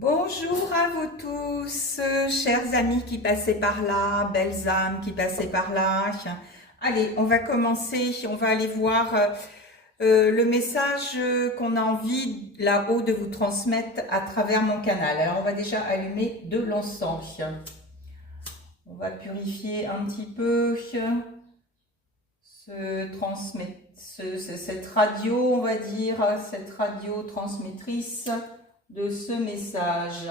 Bonjour à vous tous, chers amis qui passaient par là, belles âmes qui passaient par là. Allez, on va commencer, on va aller voir le message qu'on a envie là-haut de vous transmettre à travers mon canal. Alors, on va déjà allumer de l'encens. On va purifier un petit peu cette radio, on va dire, cette radio transmettrice de ce message.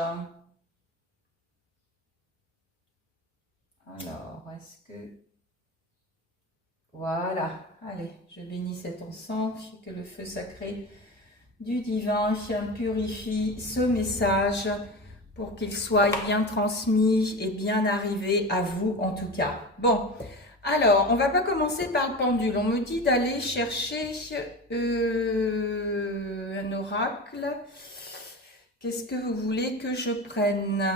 Alors, est-ce que... Voilà, allez, je bénis cet encens, que le feu sacré du divin purifie ce message pour qu'il soit bien transmis et bien arrivé à vous en tout cas. Bon, alors, on va pas commencer par le pendule. On me dit d'aller chercher un oracle. Qu'est-ce que vous voulez que je prenne?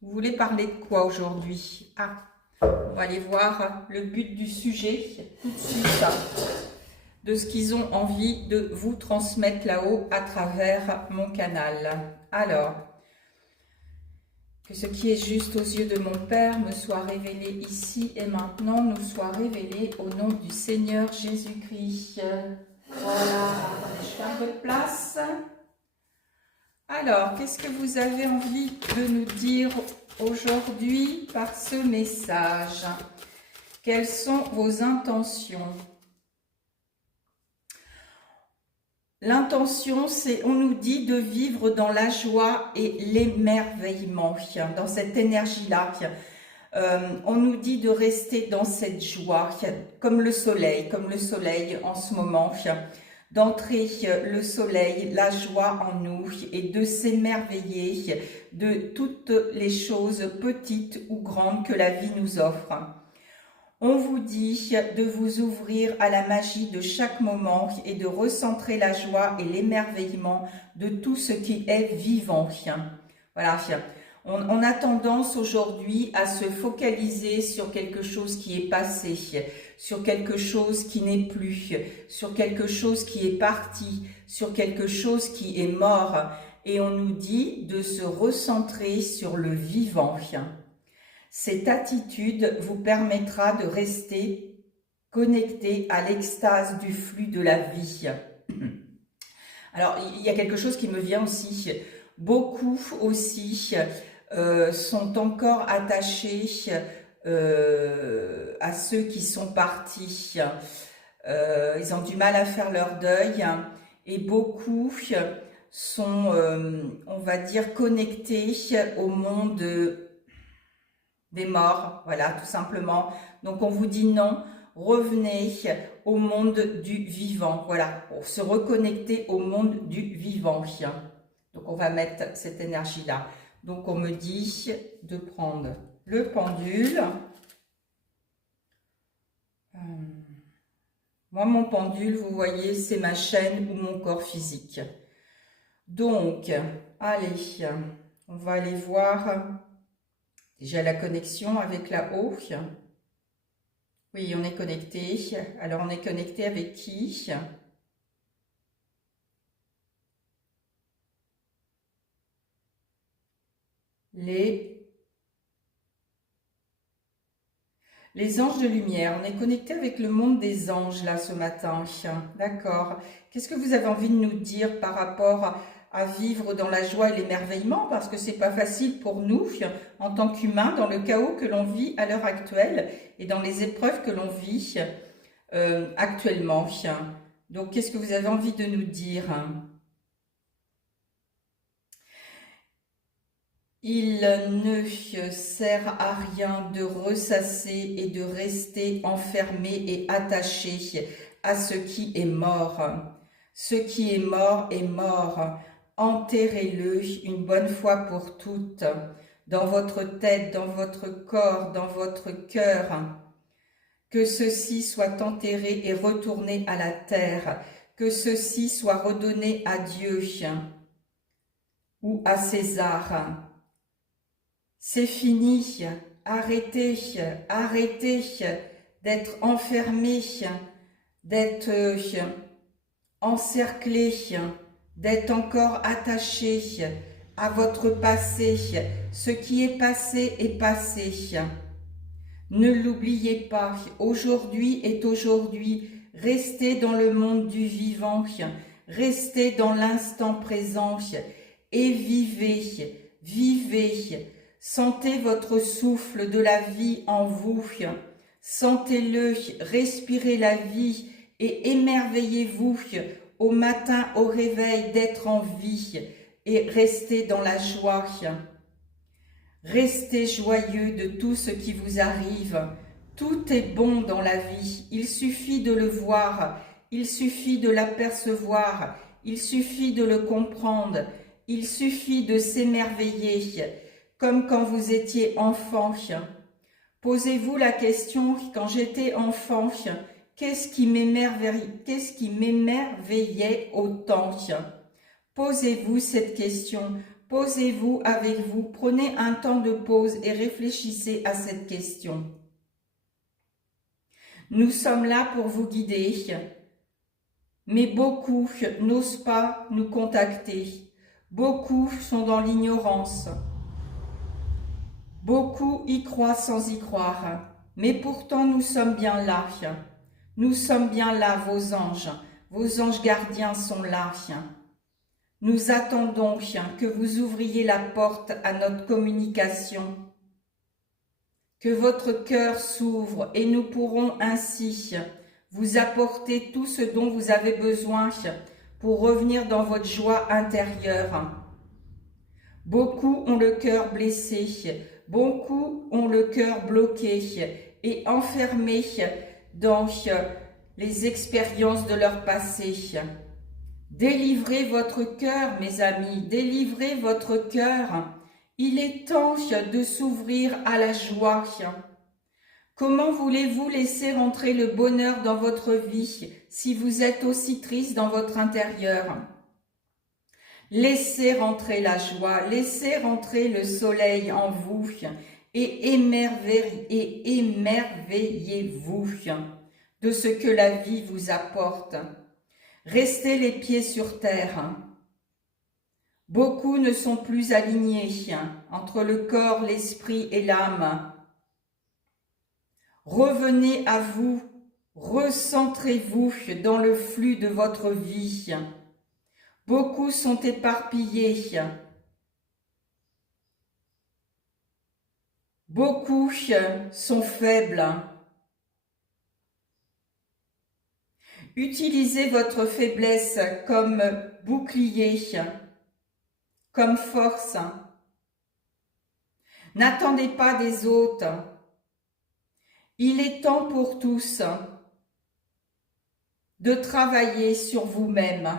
Vous voulez parler de quoi aujourd'hui? Ah, on va aller voir le but du sujet tout de suite, de ce qu'ils ont envie de vous transmettre là-haut à travers mon canal. Alors, que ce qui est juste aux yeux de mon Père me soit révélé ici et maintenant, nous soit révélé au nom du Seigneur Jésus-Christ. Voilà, attendez, je fais un peu de place. Alors, qu'est-ce que vous avez envie de nous dire aujourd'hui par ce message? Quelles sont vos intentions? L'intention, c'est, on nous dit de vivre dans la joie et l'émerveillement, dans cette énergie-là. On nous dit de rester dans cette joie, comme le soleil en ce moment, d'entrer le soleil, la joie en nous et de s'émerveiller de toutes les choses petites ou grandes que la vie nous offre. On vous dit de vous ouvrir à la magie de chaque moment et de recentrer la joie et l'émerveillement de tout ce qui est vivant. Voilà. On a tendance aujourd'hui à se focaliser sur quelque chose qui est passé, sur quelque chose qui n'est plus, sur quelque chose qui est parti, sur quelque chose qui est mort. Et on nous dit de se recentrer sur le vivant. Cette attitude vous permettra de rester connecté à l'extase du flux de la vie. Alors, il y a quelque chose qui me vient aussi. Beaucoup aussi sont encore attachés à ceux qui sont partis. Ils ont du mal à faire leur deuil et beaucoup sont, on va dire, connectés au monde des morts, voilà, tout simplement. Donc, on vous dit non, revenez au monde du vivant, voilà, pour se reconnecter au monde du vivant. Donc, on va mettre cette énergie-là. Donc, on me dit de prendre le pendule. Moi, mon pendule, vous voyez, c'est ma chaîne ou mon corps physique. Donc, allez, on va aller voir déjà la connexion avec là-haut. Oui, on est connecté. Alors, on est connecté avec qui? Les anges de lumière. On est connecté avec le monde des anges là ce matin. D'accord. Qu'est-ce que vous avez envie de nous dire par rapport à vivre dans la joie et l'émerveillement? Parce que c'est pas facile pour nous en tant qu'humains dans le chaos que l'on vit à l'heure actuelle et dans les épreuves que l'on vit actuellement. Donc, qu'est-ce que vous avez envie de nous dire? Il ne sert à rien de ressasser et de rester enfermé et attaché à ce qui est mort. Ce qui est mort. Enterrez-le une bonne fois pour toutes, dans votre tête, dans votre corps, dans votre cœur. Que ceci soit enterré et retourné à la terre. Que ceci soit redonné à Dieu ou à César. C'est fini, arrêtez, arrêtez d'être enfermé, d'être encerclé, d'être encore attaché à votre passé. Ce qui est passé est passé. Ne l'oubliez pas, aujourd'hui est aujourd'hui. Restez dans le monde du vivant, restez dans l'instant présent et vivez, vivez. Sentez votre souffle de la vie en vous, sentez-le, respirez la vie et émerveillez-vous au matin au réveil d'être en vie et restez dans la joie. Restez joyeux de tout ce qui vous arrive. Tout est bon dans la vie. Il suffit de le voir. Il suffit de l'apercevoir. Il suffit de le comprendre. Il suffit de s'émerveiller. Comme quand vous étiez enfant. Posez-vous la question, quand j'étais enfant, qu'est-ce qui m'émerveillait autant? Posez-vous cette question. Posez-vous avec vous, prenez un temps de pause et réfléchissez à cette question. Nous sommes là pour vous guider, mais beaucoup n'osent pas nous contacter. Beaucoup sont dans l'ignorance. Beaucoup y croient sans y croire. Mais pourtant nous sommes bien là. Nous sommes bien là, vos anges gardiens sont là. Nous attendons que vous ouvriez la porte à notre communication, que votre cœur s'ouvre et nous pourrons ainsi vous apporter tout ce dont vous avez besoin pour revenir dans votre joie intérieure. Beaucoup ont le cœur blessé, beaucoup ont le cœur bloqué et enfermé dans les expériences de leur passé. Délivrez votre cœur, mes amis, délivrez votre cœur. Il est temps de s'ouvrir à la joie. Comment voulez-vous laisser rentrer le bonheur dans votre vie si vous êtes aussi triste dans votre intérieur? Laissez rentrer la joie, laissez rentrer le soleil en vous et émerveillez-vous de ce que la vie vous apporte. Restez les pieds sur terre. Beaucoup ne sont plus alignés entre le corps, l'esprit et l'âme. Revenez à vous, recentrez-vous dans le flux de votre vie. Beaucoup sont éparpillés. Beaucoup sont faibles. Utilisez votre faiblesse comme bouclier, comme force. N'attendez pas des autres. Il est temps pour tous de travailler sur vous-même.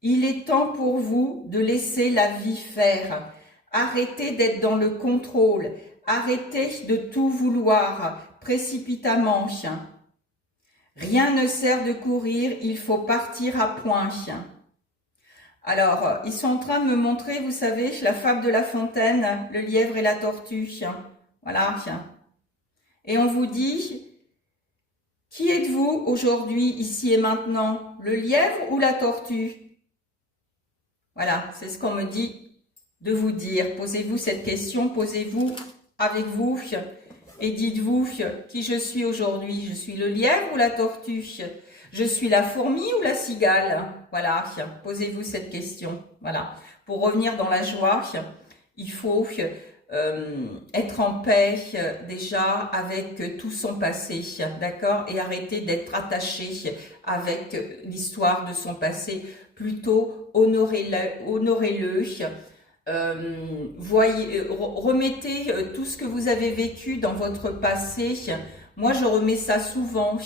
Il est temps pour vous de laisser la vie faire. Arrêtez d'être dans le contrôle. Arrêtez de tout vouloir précipitamment. Rien ne sert de courir, il faut partir à point. Alors, ils sont en train de me montrer, vous savez, la fable de La Fontaine, le lièvre et la tortue. Voilà. Et on vous dit, qui êtes-vous aujourd'hui, ici et maintenant? Le lièvre ou la tortue? Voilà, c'est ce qu'on me dit de vous dire. Posez-vous cette question, posez-vous avec vous. Et dites-vous qui je suis aujourd'hui. Je suis le lièvre ou la tortue? Je suis la fourmi ou la cigale? Voilà, posez-vous cette question. Voilà. Pour revenir dans la joie, il faut être en paix déjà avec tout son passé, d'accord? Et arrêter d'être attaché avec l'histoire de son passé. Plutôt, honorez-le. Remettez tout ce que vous avez vécu dans votre passé. Moi, je remets ça souvent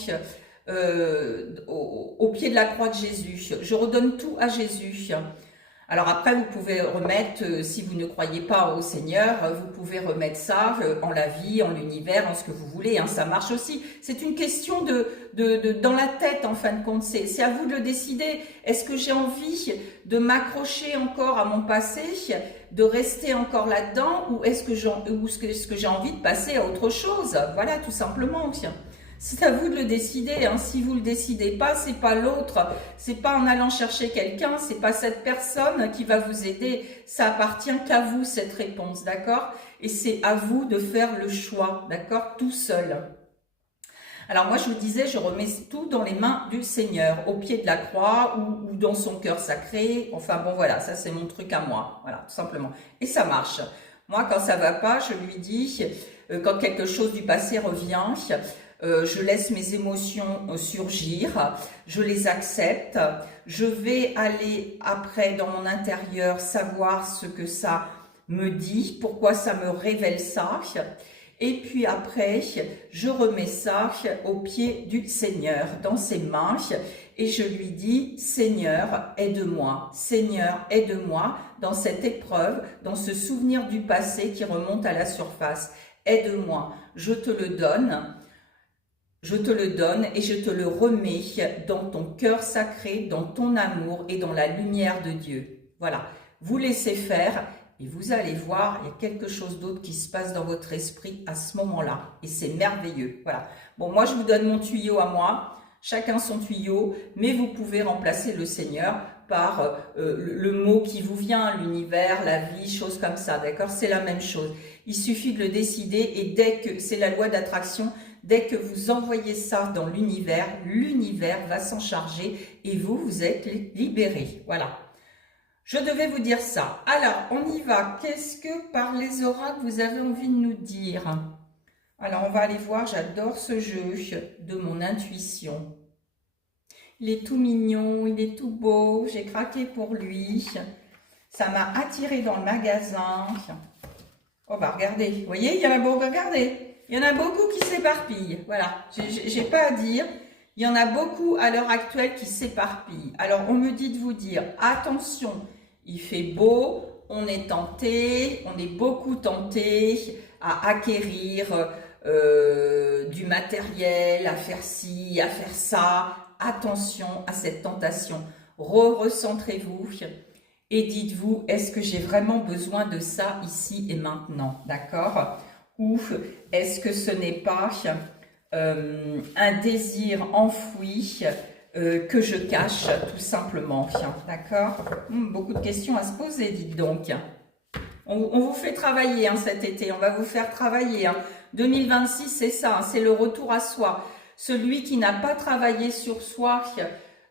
au pied de la croix de Jésus. Je redonne tout à Jésus. Alors après, vous pouvez remettre, si vous ne croyez pas au Seigneur, vous pouvez remettre ça en la vie, en l'univers, en ce que vous voulez. Hein, ça marche aussi. C'est une question dans la tête, en fin de compte. C'est à vous de le décider. Est-ce que j'ai envie de m'accrocher encore à mon passé, de rester encore là-dedans, ou est-ce que j'ai envie de passer à autre chose? Voilà, tout simplement. C'est à vous de le décider, hein. Si vous le décidez pas, c'est pas l'autre, c'est pas en allant chercher quelqu'un, c'est pas cette personne qui va vous aider. Ça appartient qu'à vous, cette réponse, d'accord? Et c'est à vous de faire le choix, d'accord? Tout seul. Alors moi, je vous disais, je remets tout dans les mains du Seigneur, au pied de la croix ou dans son cœur sacré. Enfin bon, voilà, ça c'est mon truc à moi, voilà, tout simplement. Et ça marche. Moi, quand ça va pas, je lui dis, quand quelque chose du passé revient, je laisse mes émotions surgir, je les accepte, je vais aller après dans mon intérieur savoir ce que ça me dit, pourquoi ça me révèle ça. Et puis après, je remets ça au pied du Seigneur, dans ses mains, et je lui dis, Seigneur, aide-moi, Seigneur, aide-moi dans cette épreuve, dans ce souvenir du passé qui remonte à la surface. Aide-moi, je te le donne et je te le remets dans ton cœur sacré, dans ton amour et dans la lumière de Dieu. Voilà, vous laissez faire. Et vous allez voir, il y a quelque chose d'autre qui se passe dans votre esprit à ce moment-là. Et c'est merveilleux. Voilà. Bon, moi, je vous donne mon tuyau à moi. Chacun son tuyau. Mais vous pouvez remplacer le Seigneur par le mot qui vous vient, l'univers, la vie, choses comme ça. D'accord? C'est la même chose. Il suffit de le décider. Et dès que, c'est la loi d'attraction, dès que vous envoyez ça dans l'univers va s'en charger. Et vous, vous êtes libérés. Voilà. Je devais vous dire ça. Alors, on y va. Qu'est-ce que par les oracles vous avez envie de nous dire? Alors, on va aller voir. J'adore ce jeu de mon intuition. Il est tout mignon, il est tout beau. J'ai craqué pour lui. Ça m'a attiré dans le magasin. Oh bah regardez, vous voyez, il y en a beaucoup. Regardez, il y en a beaucoup qui s'éparpillent. Voilà, j'ai pas à dire. Il y en a beaucoup à l'heure actuelle qui s'éparpillent. Alors, on me dit de vous dire, attention, il fait beau, on est tenté, on est beaucoup tenté à acquérir du matériel, à faire ci, à faire ça. Attention à cette tentation. Recentrez-vous et dites-vous, est-ce que j'ai vraiment besoin de ça ici et maintenant? D'accord? Ou est-ce que ce n'est pas un désir enfoui que je cache tout simplement, d'accord? Beaucoup de questions à se poser, dites donc. On vous fait travailler cet été, on va vous faire travailler. 2026, c'est ça, c'est le retour à soi. Celui qui n'a pas travaillé sur soi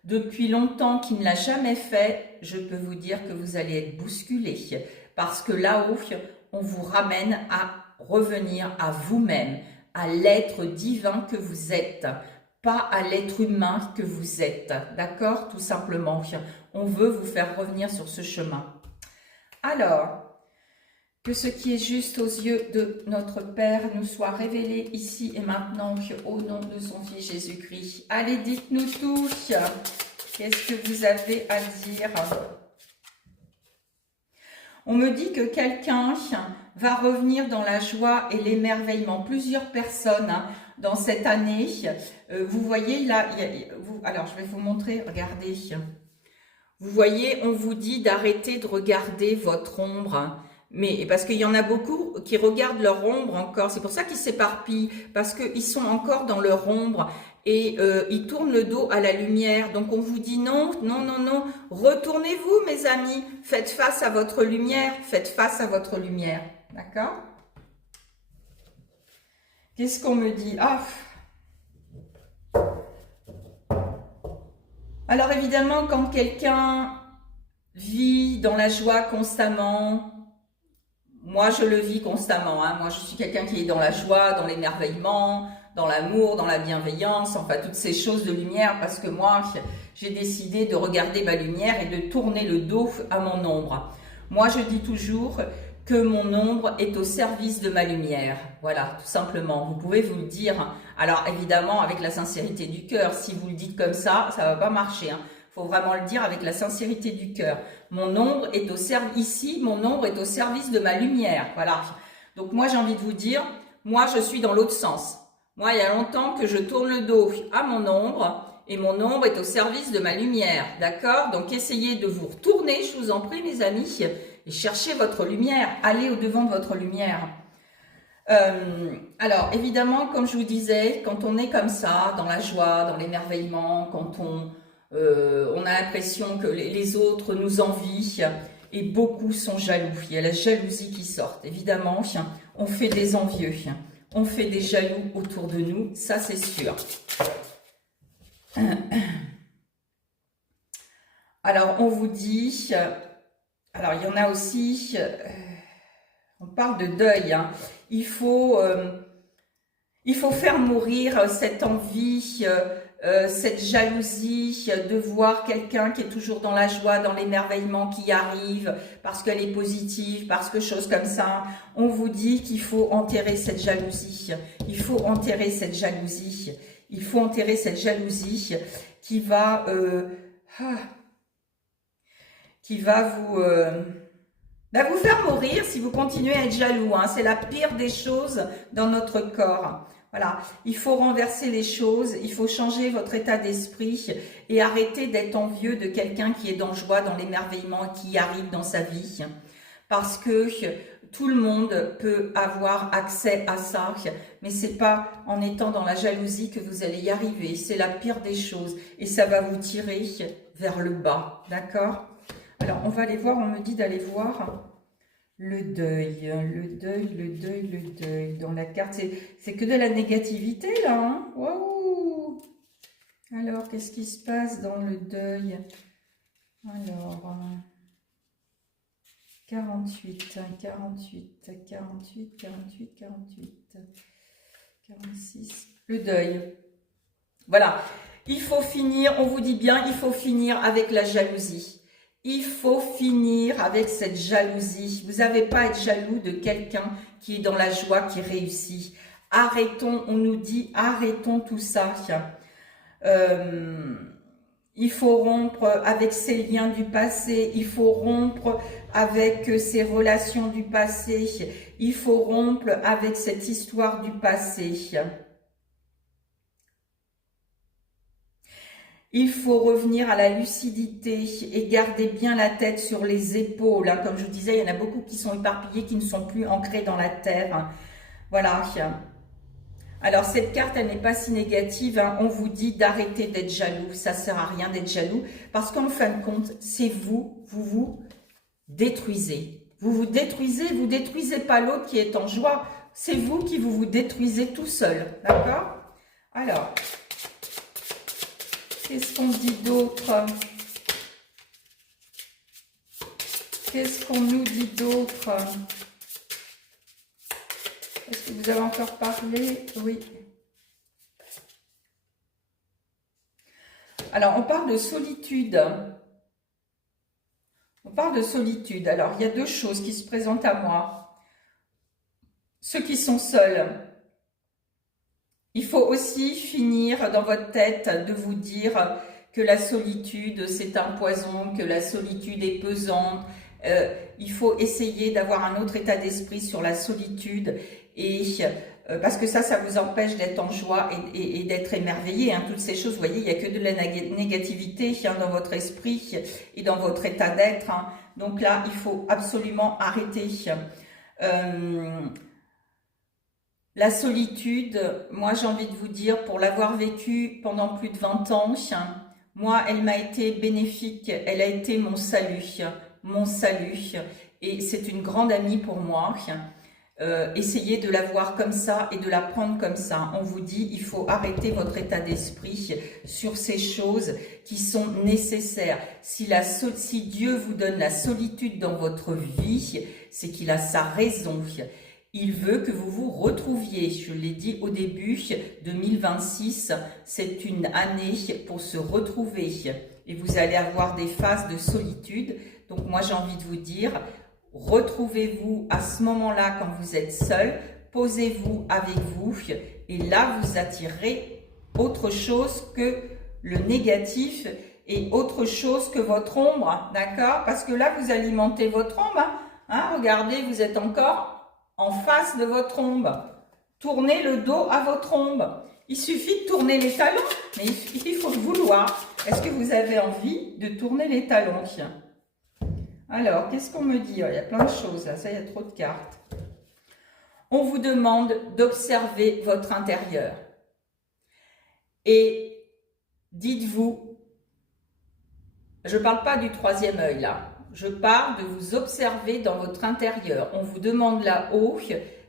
depuis longtemps, qui ne l'a jamais fait, je peux vous dire que vous allez être bousculé. Parce que là-haut, on vous ramène à revenir à vous-même, à l'être divin que vous êtes, pas à l'être humain que vous êtes, d'accord? Tout simplement, on veut vous faire revenir sur ce chemin. Alors, que ce qui est juste aux yeux de notre Père nous soit révélé ici et maintenant, au nom de son Fils Jésus-Christ. Allez, dites-nous tous, qu'est-ce que vous avez à dire? On me dit que quelqu'un va revenir dans la joie et l'émerveillement. Plusieurs personnes dans cette année. Vous voyez là, alors je vais vous montrer, regardez. Vous voyez, on vous dit d'arrêter de regarder votre ombre. Mais parce qu'il y en a beaucoup qui regardent leur ombre encore. C'est pour ça qu'ils s'éparpillent. Parce qu'ils sont encore dans leur ombre. Et ils tournent le dos à la lumière. Donc on vous dit non, non, non, non. Retournez-vous mes amis. Faites face à votre lumière. Faites face à votre lumière. D'accord? Qu'est-ce qu'on me dit? Ah. Alors évidemment, quand quelqu'un vit dans la joie constamment, moi je le vis constamment. Moi je suis quelqu'un qui est dans la joie, dans l'émerveillement, dans l'amour, dans la bienveillance, enfin toutes ces choses de lumière, parce que moi j'ai décidé de regarder ma lumière et de tourner le dos à mon ombre. Moi je dis toujours que mon ombre est au service de ma lumière. Voilà, tout simplement. Vous pouvez vous le dire. Alors évidemment avec la sincérité du cœur. Si vous le dites comme ça va pas marcher. Faut vraiment le dire avec la sincérité du cœur. Mon ombre est au service, ici, mon ombre est au service de ma lumière. Voilà. Donc moi j'ai envie de vous dire, moi je suis dans l'autre sens. Moi il y a longtemps que je tourne le dos à mon ombre et mon ombre est au service de ma lumière. D'accord? Donc essayez de vous retourner, je vous en prie mes amis, et cherchez votre lumière. Allez au devant de votre lumière. Alors, évidemment, comme je vous disais, quand on est comme ça, dans la joie, dans l'émerveillement, quand on a l'impression que les autres nous envient, et beaucoup sont jaloux. Il y a la jalousie qui sort. Évidemment, on fait des envieux. On fait des jaloux autour de nous, ça c'est sûr. Alors, on vous dit... Alors, il y en a aussi... on parle de deuil. Il faut faire mourir cette envie, cette jalousie de voir quelqu'un qui est toujours dans la joie, dans l'émerveillement, qui arrive parce qu'elle est positive, parce que chose comme ça. On vous dit qu'il faut enterrer cette jalousie. Il faut enterrer cette jalousie. Il faut enterrer cette jalousie qui va vous faire mourir si vous continuez à être jaloux. C'est la pire des choses dans notre corps. Voilà, il faut renverser les choses, il faut changer votre état d'esprit et arrêter d'être envieux de quelqu'un qui est dans la joie, dans l'émerveillement, qui arrive dans sa vie. Parce que tout le monde peut avoir accès à ça, mais c'est pas en étant dans la jalousie que vous allez y arriver. C'est la pire des choses et ça va vous tirer vers le bas, d'accord? Alors, on va aller voir, on me dit d'aller voir le deuil, le deuil, le deuil, le deuil. Dans la carte, c'est que de la négativité, là. Waouh! Alors, qu'est-ce qui se passe dans le deuil? Alors, 48, 48, 48, 48, 48, 46. Le deuil. Voilà. Il faut finir, on vous dit bien, il faut finir avec la jalousie. Il faut finir avec cette jalousie. Vous n'avez pas à être jaloux de quelqu'un qui est dans la joie, qui réussit. Arrêtons, on nous dit, arrêtons tout ça. Il faut rompre avec ces liens du passé. Il faut rompre avec ces relations du passé. Il faut rompre avec cette histoire du passé. Il faut revenir à la lucidité et garder bien la tête sur les épaules. Comme je vous disais, il y en a beaucoup qui sont éparpillés, qui ne sont plus ancrés dans la terre. Voilà. Alors, cette carte, elle n'est pas si négative. On vous dit d'arrêter d'être jaloux. Ça ne sert à rien d'être jaloux parce qu'en fin de compte, c'est vous vous détruisez. Vous détruisez pas l'autre qui est en joie. C'est vous qui vous détruisez tout seul. D'accord? Alors... qu'est-ce qu'on dit d'autre? Qu'est-ce qu'on nous dit d'autre? Est-ce que vous avez encore parlé? Oui. Alors, on parle de solitude. On parle de solitude. Alors, il y a deux choses qui se présentent à moi. Ceux qui sont seuls. Il faut aussi finir dans votre tête de vous dire que la solitude, c'est un poison, que la solitude est pesante. Il faut essayer d'avoir un autre état d'esprit sur la solitude et parce que ça vous empêche d'être en joie et d'être émerveillé. Toutes ces choses, vous voyez, il n'y a que de la négativité dans votre esprit et dans votre état d'être. Donc là, il faut absolument arrêter. La solitude, moi j'ai envie de vous dire, pour l'avoir vécue pendant plus de 20 ans, moi elle m'a été bénéfique, elle a été mon salut, et c'est une grande amie pour moi. Essayez de la voir comme ça et de la prendre comme ça. On vous dit, il faut arrêter votre état d'esprit sur ces choses qui sont nécessaires. Si Dieu vous donne la solitude dans votre vie, c'est qu'il a sa raison. Il veut que vous vous retrouviez. Je l'ai dit au début, 2026, c'est une année pour se retrouver. Et vous allez avoir des phases de solitude. Donc moi, j'ai envie de vous dire, retrouvez-vous à ce moment-là quand vous êtes seul. Posez-vous avec vous. Et là, vous attirez autre chose que le négatif et autre chose que votre ombre. D'accord? Parce que là, vous alimentez votre ombre. Regardez, vous êtes encore en face de votre ombre. Tournez le dos à votre ombre. Il suffit de tourner les talons, mais il faut le vouloir. Est-ce que vous avez envie de tourner les talons? Alors, qu'est-ce qu'on me dit? Il y a plein de choses là, ça, il y a trop de cartes. On vous demande d'observer votre intérieur. Et dites-vous, je ne parle pas du troisième œil là, je parle de vous observer dans votre intérieur. On vous demande là-haut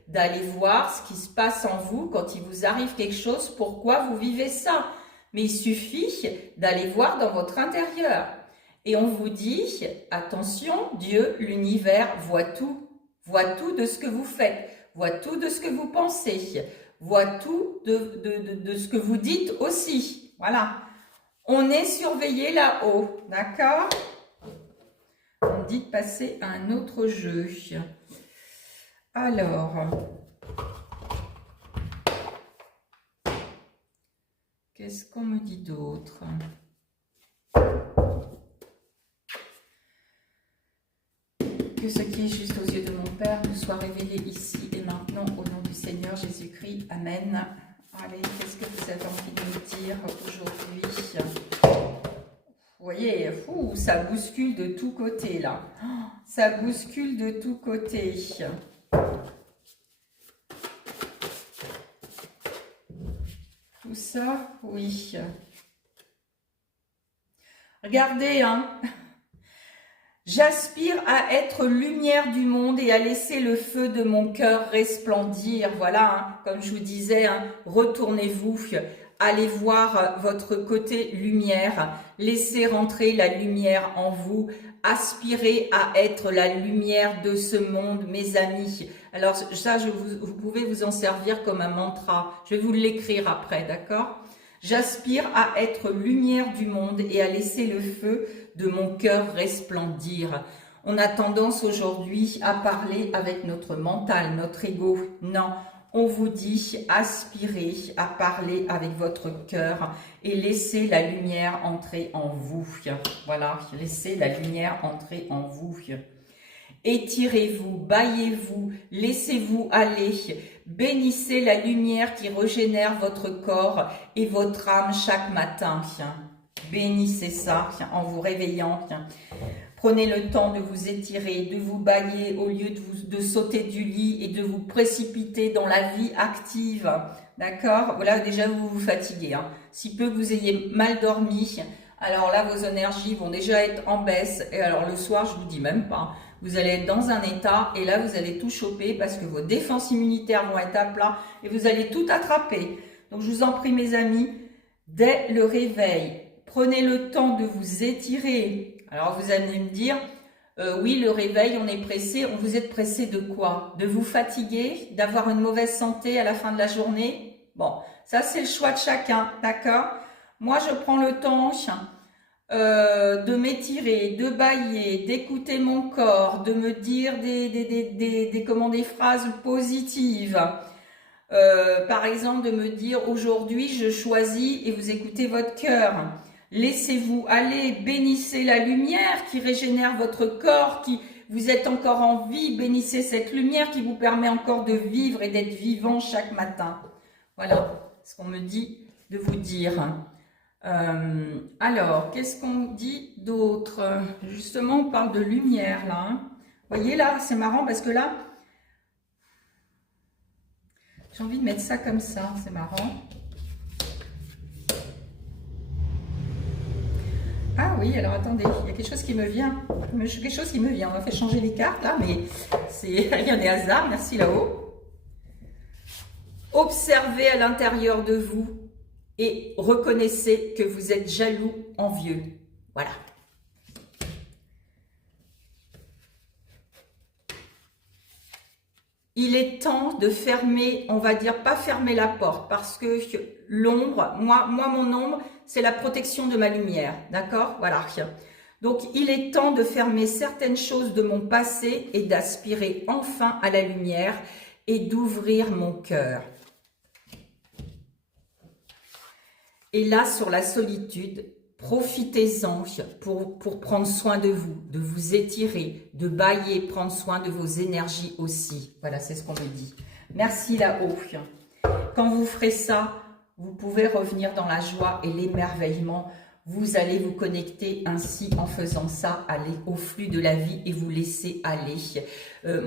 d'aller voir ce qui se passe en vous quand il vous arrive quelque chose, pourquoi vous vivez ça. Mais il suffit d'aller voir dans votre intérieur. Et on vous dit, attention, Dieu, l'univers voit tout de ce que vous faites, voit tout de ce que vous pensez, voit tout de ce que vous dites aussi. Voilà. On est surveillé là-haut, d'accord? On dit de passer à un autre jeu. Alors, qu'est-ce qu'on me dit d'autre? Que ce qui est juste aux yeux de mon Père nous soit révélé ici et maintenant au nom du Seigneur Jésus-Christ. Amen. Allez, qu'est-ce que vous avez envie de me dire aujourd'hui? Vous voyez, fou, ça bouscule de tous côtés là. Ça bouscule de tous côtés. Tout ça, oui. Regardez, hein. J'aspire à être lumière du monde et à laisser le feu de mon cœur resplendir. Voilà, hein, comme je vous disais, hein, retournez-vous, allez voir votre côté lumière, laissez rentrer la lumière en vous, aspirez à être la lumière de ce monde, mes amis. Alors ça, vous pouvez vous en servir comme un mantra. Je vais vous l'écrire après, d'accord? J'aspire à être lumière du monde et à laisser le feu de mon cœur resplendir. On a tendance aujourd'hui à parler avec notre mental, notre ego. Non, on vous dit aspirez à parler avec votre cœur et laissez la lumière entrer en vous. Voilà, laissez la lumière entrer en vous. Étirez-vous, baillez-vous, laissez-vous aller. Bénissez la lumière qui régénère votre corps et votre âme chaque matin. Bénissez ça en vous réveillant. Prenez le temps de vous étirer, de vous bailler au lieu de sauter du lit et de vous précipiter dans la vie active. D'accord? Voilà, déjà vous vous fatiguez. Si peu que vous ayez mal dormi, alors là vos énergies vont déjà être en baisse. Et alors le soir, je vous dis même pas. Vous allez être dans un état et là, vous allez tout choper parce que vos défenses immunitaires vont être à plat et vous allez tout attraper. Donc, je vous en prie, mes amis, dès le réveil, prenez le temps de vous étirer. Alors, vous allez me dire, oui, le réveil, on est pressé. Vous êtes pressé de quoi? De vous fatiguer? D'avoir une mauvaise santé à la fin de la journée? Bon, ça, c'est le choix de chacun, d'accord? Moi, je prends le temps de m'étirer, de bailler, d'écouter mon corps, de me dire des phrases positives. Par exemple, de me dire aujourd'hui je choisis et vous écoutez votre cœur. Laissez-vous aller, bénissez la lumière qui régénère votre corps, qui vous êtes encore en vie, bénissez cette lumière qui vous permet encore de vivre et d'être vivant chaque matin. Voilà ce qu'on me dit de vous dire. Alors, qu'est-ce qu'on dit d'autre? Justement, on parle de lumière là. Vous voyez là, c'est marrant parce que là, j'ai envie de mettre ça comme ça, c'est marrant. Ah oui, alors attendez, il y a quelque chose qui me vient. Quelque chose qui me vient. On va faire changer les cartes là, mais rien n'est hasard. Merci là-haut. Observez à l'intérieur de vous et reconnaissez que vous êtes jaloux, envieux. Voilà. Il est temps de fermer, on va dire pas fermer la porte, parce que l'ombre, moi mon ombre, c'est la protection de ma lumière, d'accord? Voilà. Donc il est temps de fermer certaines choses de mon passé et d'aspirer enfin à la lumière et d'ouvrir mon cœur. Et là, sur la solitude, profitez-en pour prendre soin de vous étirer, de bailler, prendre soin de vos énergies aussi. Voilà, c'est ce qu'on me dit. Merci là-haut. Quand vous ferez ça, vous pouvez revenir dans la joie et l'émerveillement. Vous allez vous connecter ainsi en faisant ça, aller au flux de la vie et vous laisser aller.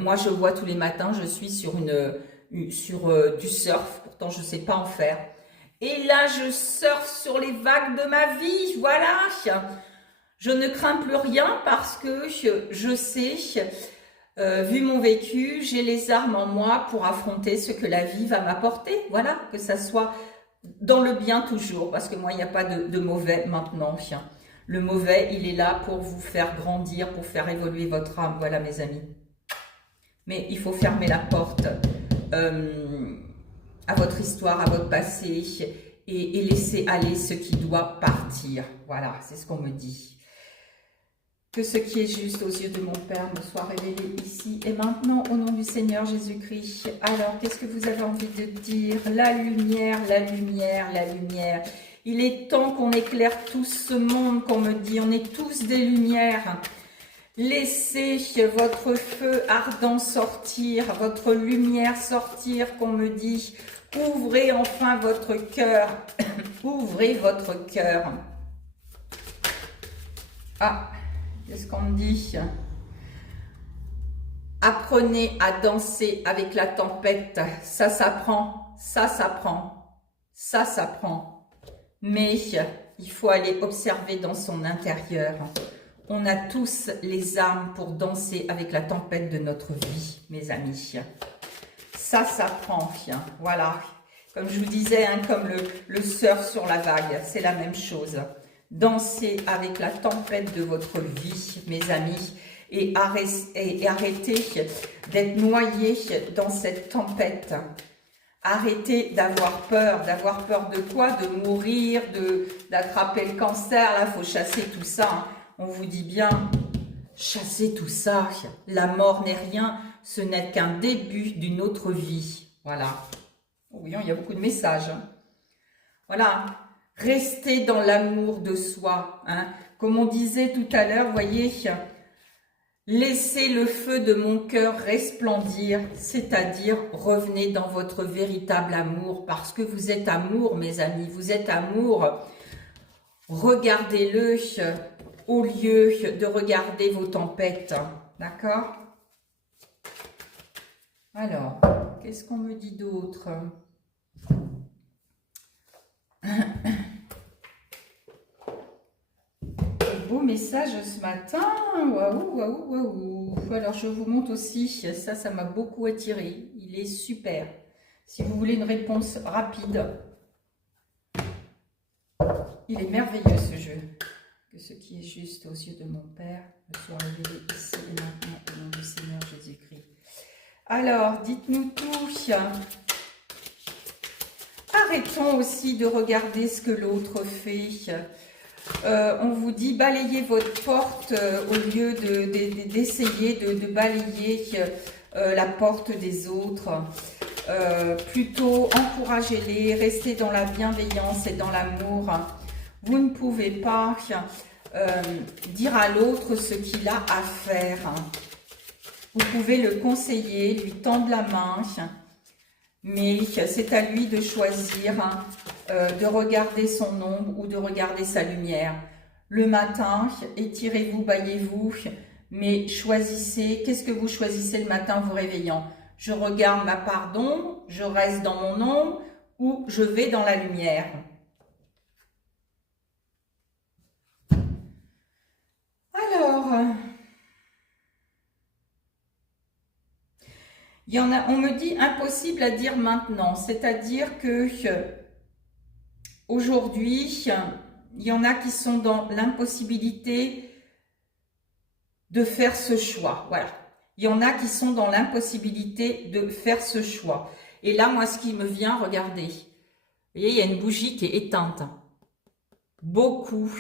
Moi, je vois tous les matins, je suis sur sur du surf, pourtant je ne sais pas en faire. Et là, je surfe sur les vagues de ma vie, voilà. Je ne crains plus rien parce que je sais, vu mon vécu, j'ai les armes en moi pour affronter ce que la vie va m'apporter. Voilà, que ça soit dans le bien toujours, parce que moi, il n'y a pas de mauvais maintenant. Le mauvais, il est là pour vous faire grandir, pour faire évoluer votre âme. Voilà, mes amis. Mais il faut fermer la porte à votre histoire, à votre passé, et laisser aller ce qui doit partir. Voilà, c'est ce qu'on me dit. Que ce qui est juste aux yeux de mon Père me soit révélé ici et maintenant au nom du Seigneur Jésus-Christ. Alors, qu'est-ce que vous avez envie de dire? La lumière, la lumière, la lumière. Il est temps qu'on éclaire tout ce monde, qu'on me dit. On est tous des lumières. Laissez votre feu ardent sortir, votre lumière sortir, qu'on me dit. Ouvrez enfin votre cœur. Ouvrez votre cœur. Ah, qu'est-ce qu'on me dit? Apprenez à danser avec la tempête. Ça s'apprend, ça s'apprend, ça s'apprend. Mais il faut aller observer dans son intérieur. On a tous les armes pour danser avec la tempête de notre vie, mes amis. Ça s'apprend, voilà. Comme je vous disais, hein, comme le surf sur la vague, c'est la même chose. Dansez avec la tempête de votre vie, mes amis, et arrêtez d'être noyés dans cette tempête. Arrêtez d'avoir peur de quoi? De mourir, d'attraper le cancer. Là, il faut chasser tout ça. Hein. On vous dit bien, chassez tout ça. La mort n'est rien, ce n'est qu'un début d'une autre vie. Voilà. Oui, il y a beaucoup de messages. Hein. Voilà. Restez dans l'amour de soi. Hein. Comme on disait tout à l'heure, voyez, laissez le feu de mon cœur resplendir, c'est-à-dire revenez dans votre véritable amour, parce que vous êtes amour, mes amis, vous êtes amour. Regardez-le au lieu de regarder vos tempêtes. D'accord? Alors, qu'est-ce qu'on me dit d'autre? Beau message ce matin, waouh, waouh, waouh. Alors je vous montre aussi, ça m'a beaucoup attiré, il est super. Si vous voulez une réponse rapide, il est merveilleux ce jeu. Que ce qui est juste aux yeux de mon Père me soit révélé ici et maintenant au nom du Seigneur Jésus-Christ. Alors, dites-nous tout. Arrêtons aussi de regarder ce que l'autre fait. On vous dit balayez votre porte au lieu d'essayer de balayer la porte des autres. Plutôt encouragez-les, restez dans la bienveillance et dans l'amour. Vous ne pouvez pas dire à l'autre ce qu'il a à faire. Vous pouvez le conseiller, lui tendre la main, mais c'est à lui de choisir de regarder son ombre ou de regarder sa lumière. Le matin, étirez-vous, baillez-vous, mais choisissez. Qu'est-ce que vous choisissez le matin vous réveillant? Je regarde ma part d'ombre, je reste dans mon ombre ou je vais dans la lumière. Alors, il y en a, on me dit impossible à dire maintenant, c'est-à-dire que aujourd'hui, il y en a qui sont dans l'impossibilité de faire ce choix. Voilà. Il y en a qui sont dans l'impossibilité de faire ce choix. Et là, moi, ce qui me vient, regardez. Vous voyez, il y a une bougie qui est éteinte. Beaucoup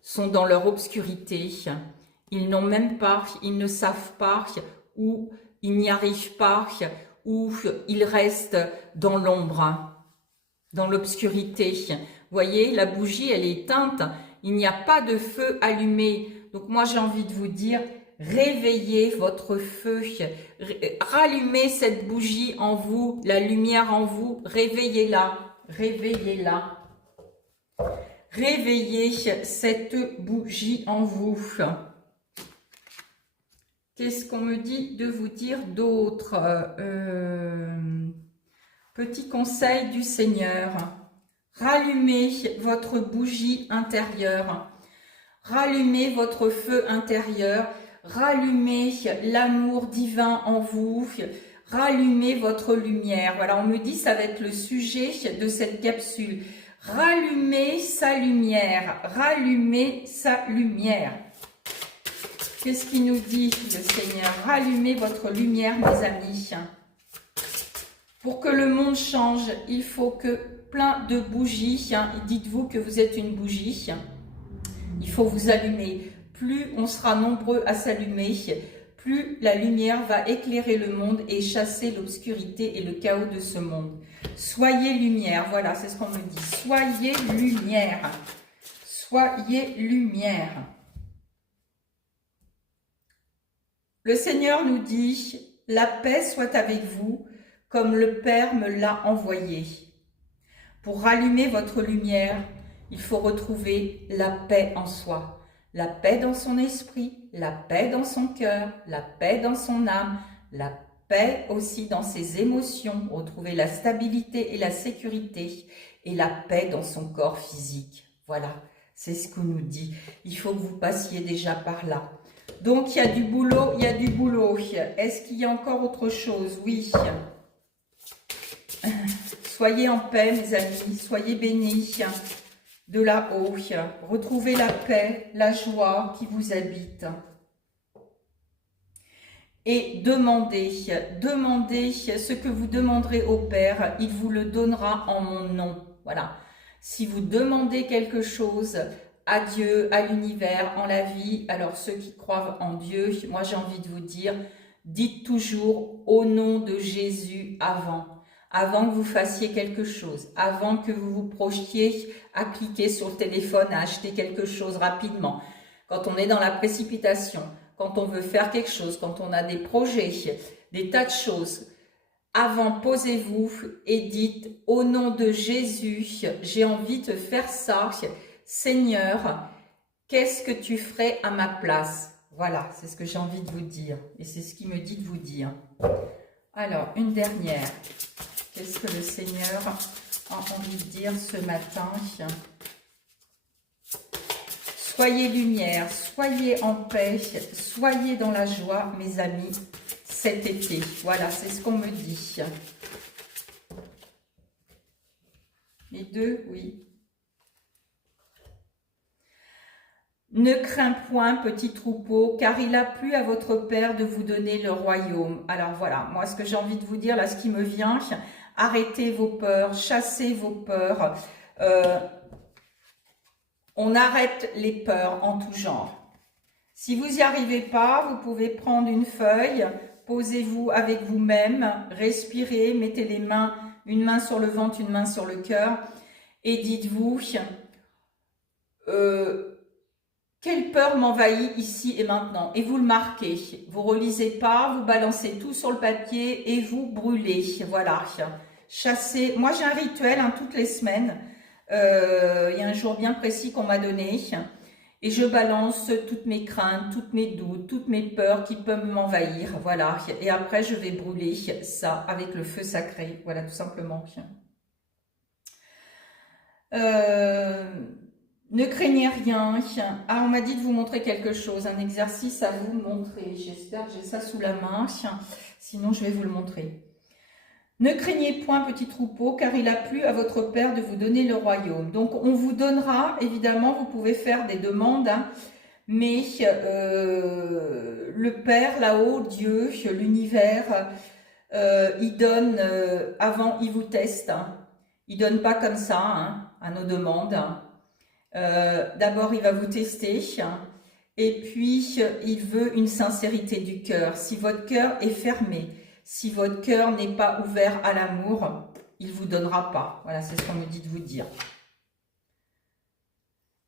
sont dans leur obscurité. Ils n'ont même pas, ils ne savent pas où ils n'y arrivent pas, où ils restent dans l'ombre, dans l'obscurité. Vous voyez, la bougie, elle est éteinte. Il n'y a pas de feu allumé. Donc moi, j'ai envie de vous dire, réveillez votre feu. Rallumez cette bougie en vous, la lumière en vous. Réveillez-la. Réveillez-la. Réveillez cette bougie en vous. Qu'est-ce qu'on me dit de vous dire d'autre? Petit conseil du Seigneur. Rallumez votre bougie intérieure. Rallumez votre feu intérieur. Rallumez l'amour divin en vous. Rallumez votre lumière. Voilà, on me dit ça va être le sujet de cette capsule. Rallumez sa lumière. Rallumez sa lumière. Qu'est-ce qu'il nous dit le Seigneur? Rallumez votre lumière, mes amis. Pour que le monde change, il faut que plein de bougies, dites-vous que vous êtes une bougie, il faut vous allumer. Plus on sera nombreux à s'allumer, plus la lumière va éclairer le monde et chasser l'obscurité et le chaos de ce monde. Soyez lumière, voilà, c'est ce qu'on me dit. Soyez lumière. Soyez lumière. Le Seigneur nous dit, la paix soit avec vous, comme le Père me l'a envoyé. Pour rallumer votre lumière, il faut retrouver la paix en soi, la paix dans son esprit, la paix dans son cœur, la paix dans son âme, la paix aussi dans ses émotions, retrouver la stabilité et la sécurité, et la paix dans son corps physique. Voilà, c'est ce qu'on nous dit. Il faut que vous passiez déjà par là. Donc, il y a du boulot, il y a du boulot. Est-ce qu'il y a encore autre chose? Oui. Soyez en paix, mes amis. Soyez bénis de là-haut. Retrouvez la paix, la joie qui vous habite. Et demandez ce que vous demanderez au Père. Il vous le donnera en mon nom. Voilà. Si vous demandez quelque chose à Dieu, à l'univers, en la vie, alors ceux qui croient en Dieu, moi j'ai envie de vous dire, dites toujours au nom de Jésus avant que vous fassiez quelque chose, avant que vous vous projetiez à cliquer sur le téléphone, à acheter quelque chose rapidement. Quand on est dans la précipitation, quand on veut faire quelque chose, quand on a des projets, des tas de choses, avant, posez-vous et dites au nom de Jésus, j'ai envie de faire ça. Seigneur, qu'est-ce que tu ferais à ma place? Voilà, c'est ce que j'ai envie de vous dire. Et c'est ce qu'il me dit de vous dire. Alors, une dernière. Qu'est-ce que le Seigneur a envie de dire ce matin? Soyez lumière, soyez en paix, soyez dans la joie, mes amis, cet été. Voilà, c'est ce qu'on me dit. Les deux, oui. Ne crains point, petit troupeau, car il a plu à votre Père de vous donner le royaume. Alors voilà, moi ce que j'ai envie de vous dire, là ce qui me vient, arrêtez vos peurs, chassez vos peurs. On arrête les peurs en tout genre. Si vous n'y arrivez pas, vous pouvez prendre une feuille, posez-vous avec vous-même, respirez, mettez les mains, une main sur le ventre, une main sur le cœur, et dites-vous... quelle peur m'envahit ici et maintenant? Et vous le marquez. Vous relisez pas, vous balancez tout sur le papier et vous brûlez. Voilà. Chassez. Moi, j'ai un rituel toutes les semaines. Il y a un jour bien précis qu'on m'a donné. Et je balance toutes mes craintes, toutes mes doutes, toutes mes peurs qui peuvent m'envahir. Voilà. Et après, je vais brûler ça avec le feu sacré. Voilà, tout simplement. Ne craignez rien. Ah, on m'a dit de vous montrer quelque chose, un exercice à vous montrer. J'espère que j'ai ça sous la main, sinon je vais vous le montrer. Ne craignez point, petit troupeau, car il a plu à votre Père de vous donner le royaume. Donc, on vous donnera, évidemment, vous pouvez faire des demandes, mais le Père, là-haut, Dieu, l'univers, il donne, avant, il vous teste. Il donne pas comme ça à nos demandes. D'abord, il va vous tester et puis il veut une sincérité du cœur. Si votre cœur est fermé, si votre cœur n'est pas ouvert à l'amour, il ne vous donnera pas. Voilà, c'est ce qu'on me dit de vous dire.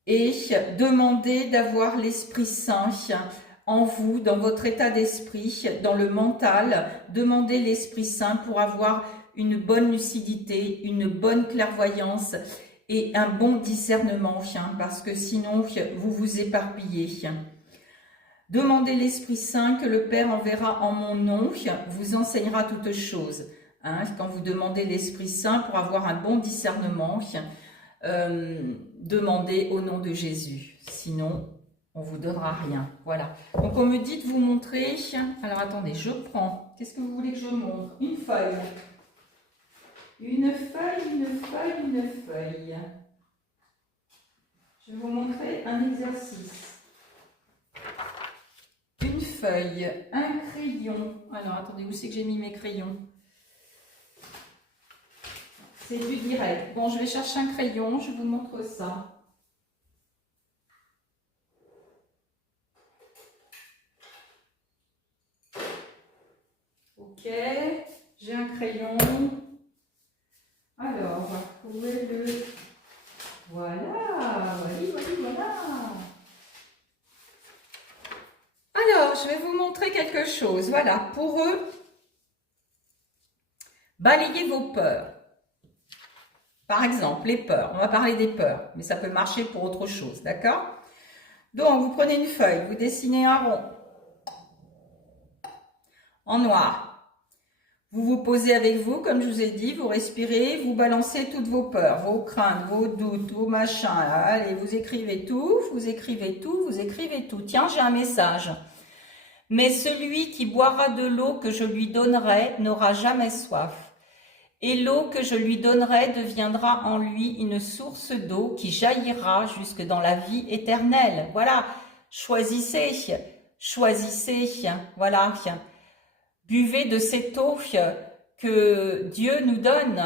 Et demandez d'avoir l'Esprit Saint en vous, dans votre état d'esprit, dans le mental. Demandez l'Esprit Saint pour avoir une bonne lucidité, une bonne clairvoyance et un bon discernement, parce que sinon, vous vous éparpillez. Demandez l'Esprit Saint que le Père enverra en mon nom, vous enseignera toutes choses. Hein, quand vous demandez l'Esprit Saint pour avoir un bon discernement, demandez au nom de Jésus. Sinon, on vous donnera rien. Voilà. Donc, on me dit de vous montrer. Alors, attendez, je prends. Qu'est-ce que vous voulez que je montre? Une feuille. Une feuille, une feuille, une feuille. Je vais vous montrer un exercice. Une feuille, un crayon. Alors, attendez, où c'est que j'ai mis mes crayons? C'est du direct. Bon, je vais chercher un crayon, je vous montre ça. Ok, j'ai un crayon. Alors, où est le... Voilà, voilà. Alors, je vais vous montrer quelque chose. Voilà, pour eux, balayez vos peurs. Par exemple, les peurs. On va parler des peurs, mais ça peut marcher pour autre chose, d'accord? Donc, vous prenez une feuille, vous dessinez un rond en noir. Vous vous posez avec vous, comme je vous ai dit, vous respirez, vous balancez toutes vos peurs, vos craintes, vos doutes, vos machins. Allez, vous écrivez tout, vous écrivez tout, vous écrivez tout. Tiens, j'ai un message. Mais celui qui boira de l'eau que je lui donnerai n'aura jamais soif. Et l'eau que je lui donnerai deviendra en lui une source d'eau qui jaillira jusque dans la vie éternelle. Voilà, choisissez, voilà. Buvez de cette eau que Dieu nous donne.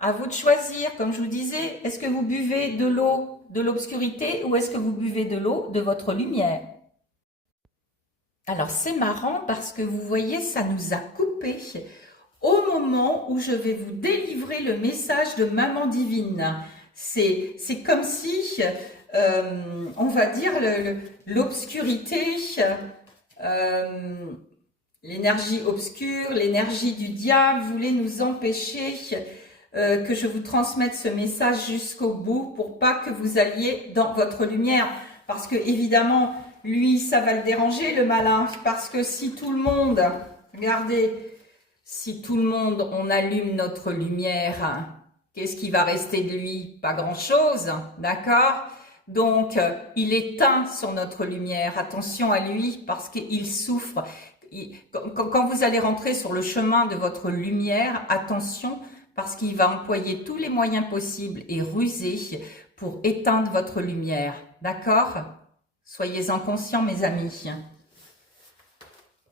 À vous de choisir, comme je vous disais, est-ce que vous buvez de l'eau de l'obscurité ou est-ce que vous buvez de l'eau de votre lumière? Alors c'est marrant parce que vous voyez, ça nous a coupé au moment où je vais vous délivrer le message de Maman Divine. C'est comme si, on va dire, l'obscurité, l'énergie obscure, l'énergie du diable voulait nous empêcher que je vous transmette ce message jusqu'au bout pour pas que vous alliez dans votre lumière. Parce que évidemment, lui, ça va le déranger, le malin. Parce que si tout le monde, regardez, si tout le monde, on allume notre lumière, qu'est-ce qui va rester de lui? Pas grand-chose, d'accord? Donc, il éteint sur notre lumière. Attention à lui parce qu'il souffre. Quand vous allez rentrer sur le chemin de votre lumière, attention, parce qu'il va employer tous les moyens possibles et rusés pour éteindre votre lumière. D'accord? Soyez-en conscients, mes amis.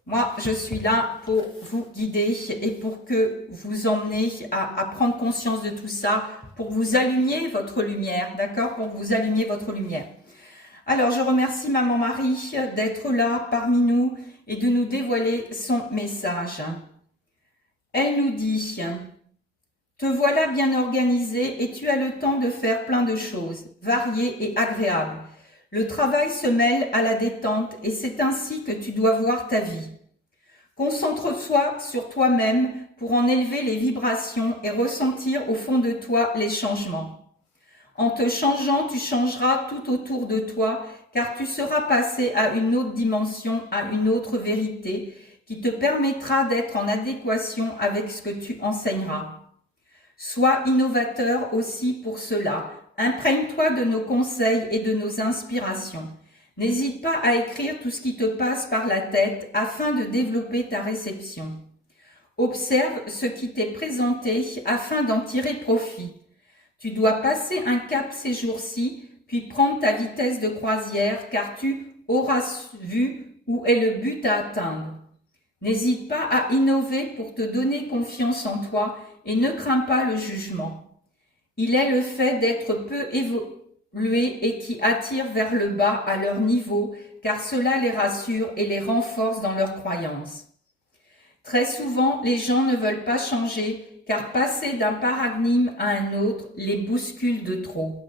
Moi, je suis là pour vous guider et pour que vous emmenez à prendre conscience de tout ça, pour vous allumer votre lumière, d'accord? Pour vous allumer votre lumière. Alors, je remercie Maman Marie d'être là parmi nous et de nous dévoiler son message. Elle nous dit « Te voilà bien organisé et tu as le temps de faire plein de choses, variées et agréables. Le travail se mêle à la détente et c'est ainsi que tu dois voir ta vie. Concentre-toi sur toi-même pour en élever les vibrations et ressentir au fond de toi les changements. En te changeant, tu changeras tout autour de toi, car tu seras passé à une autre dimension, à une autre vérité, qui te permettra d'être en adéquation avec ce que tu enseigneras. Sois innovateur aussi pour cela. Imprègne-toi de nos conseils et de nos inspirations. N'hésite pas à écrire tout ce qui te passe par la tête afin de développer ta réception. Observe ce qui t'est présenté afin d'en tirer profit. Tu dois passer un cap ces jours-ci, puis prendre ta vitesse de croisière, car tu auras vu où est le but à atteindre. N'hésite pas à innover pour te donner confiance en toi et ne crains pas le jugement. Il est le fait d'être peu évolué et qui attire vers le bas à leur niveau, car cela les rassure et les renforce dans leurs croyances. Très souvent, les gens ne veulent pas changer, car passer d'un paradigme à un autre les bouscule de trop.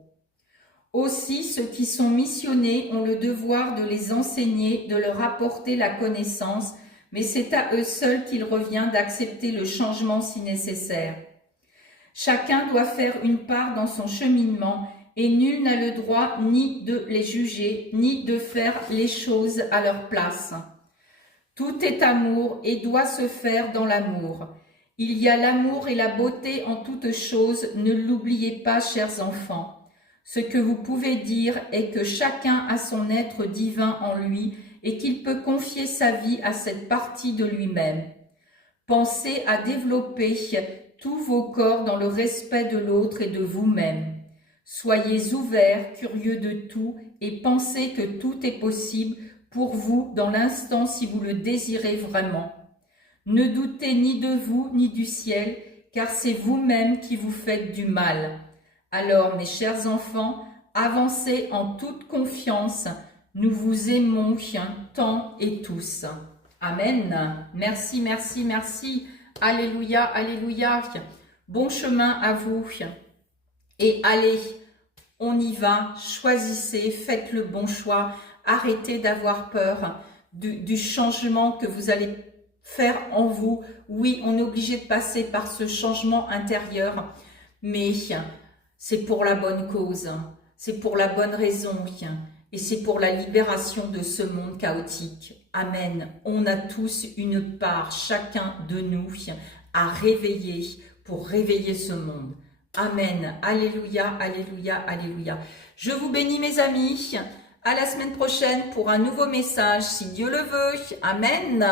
Aussi, ceux qui sont missionnés ont le devoir de les enseigner, de leur apporter la connaissance, mais c'est à eux seuls qu'il revient d'accepter le changement si nécessaire. Chacun doit faire une part dans son cheminement et nul n'a le droit ni de les juger, ni de faire les choses à leur place. Tout est amour et doit se faire dans l'amour. Il y a l'amour et la beauté en toutes choses, ne l'oubliez pas, chers enfants. Ce que vous pouvez dire est que chacun a son être divin en lui et qu'il peut confier sa vie à cette partie de lui-même. Pensez à développer tous vos corps dans le respect de l'autre et de vous-même. Soyez ouverts, curieux de tout et pensez que tout est possible pour vous dans l'instant si vous le désirez vraiment. Ne doutez ni de vous ni du ciel, car c'est vous-même qui vous faites du mal. Alors, mes chers enfants, avancez en toute confiance. Nous vous aimons tant et tous. Amen. Merci, merci, merci. Alléluia, alléluia. Bon chemin à vous. Et allez, on y va. Choisissez, faites le bon choix. Arrêtez d'avoir peur du changement que vous allez faire en vous. Oui, on est obligé de passer par ce changement intérieur, mais c'est pour la bonne cause, c'est pour la bonne raison, et c'est pour la libération de ce monde chaotique. Amen. On a tous une part, chacun de nous, à réveiller pour réveiller ce monde. Amen. Alléluia, alléluia, alléluia. Je vous bénis, mes amis. À la semaine prochaine pour un nouveau message, si Dieu le veut. Amen.